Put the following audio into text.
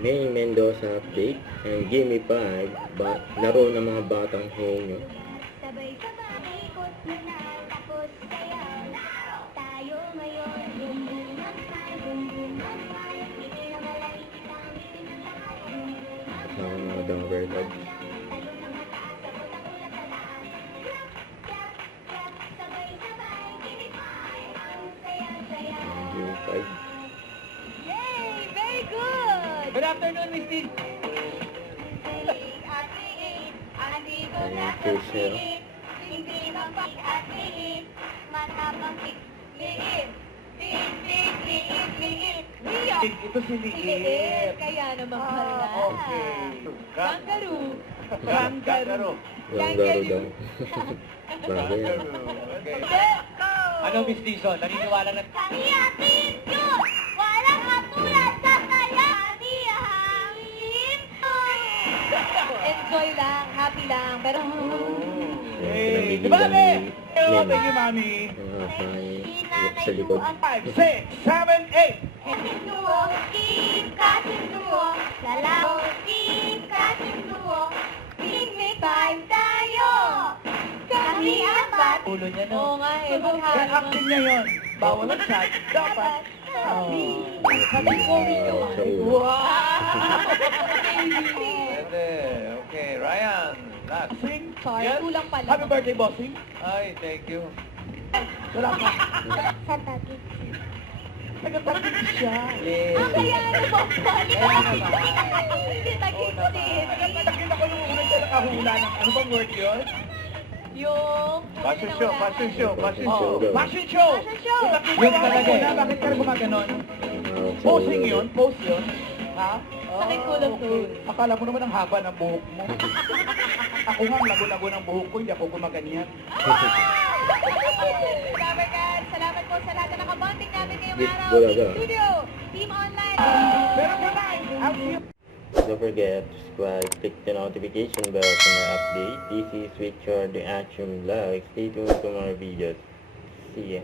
May Mendoza update and Gimme 5, laro ng mga batang henyo. Sabay-sabay ikot mo na, tapos sayaw tayo ngayon. Boom boom mag-smile, boom boom mag-smile. Ngiti na malay, kitang ngiti ng lahat. Boom boom Kasama mga Dunker Dogs. tayo ng mataas, sabot ang ulat sa taas. Clap, clap, clap, sabay-sabay, Gimme 5. Ang saya-saya. Gimme 5. Yay! Very good! Good afternoon, Miss T. At liit, andito na Ayan, sa first sale. pilit. Hindi mapag at liit, matabang liit. Liit, liit, liit, liit. Liit. Ito si Liit. Kaya naman pala. Okay. Kangaroo. Kangaroo. Garo daw. Bagay yan. Okay. Let's go! Ano, Miss Dizon? Naniniwala na... Kami atin yun! Walang katulad sa kaya! Kami ang team Enjoy lang, happy lang, pero... Hey, di ba, Ate? Hello, thank you, Mami. Mga iyak sa likod. 5, 6, 7, 8. Kasinduo, team kasinduo, lalaw, team kasinduo, picnic 5 tayo! Kami apat! Ulo niya, Oo no? nga eh, Kaya baghalo. acting niya yun. Bawal ang shot. Dapat. Sabi ko rin Sa ulo. Wow! Pwede. Okay, Ryan. Last. Sing. Sorry, Yes. kulang pala. Happy birthday, bossing. Ay, thank you. Salamat. Sa tagi. Nagtatagin siya. Ang kaya ano ba? Kaya naman. Hindi tagig din. Nagtatagin ako nung unang siya nakahula ng ano bang word yun? Yung... Fashion show, fashion show, fashion Oh. show. Fashion show! Fashion show! Yung talaga eh. Bakit ka gumaganon? Posing yun? Pose yun? Ha? Sakit ko lang to. Akala mo naman ang haba ng buhok mo. Ako nga, ang lago-lago ng buhok ko, hindi ako gumaganyan. Salamat po sa lahat na nakabonding namin ngayong Yes, araw. wala Team ka. Studio, Team Online. Pero tonight, I'll see you. Don't forget to subscribe, click the notification bell for more update. This is Richard the Action Vlog. Stay tuned for more videos. See ya.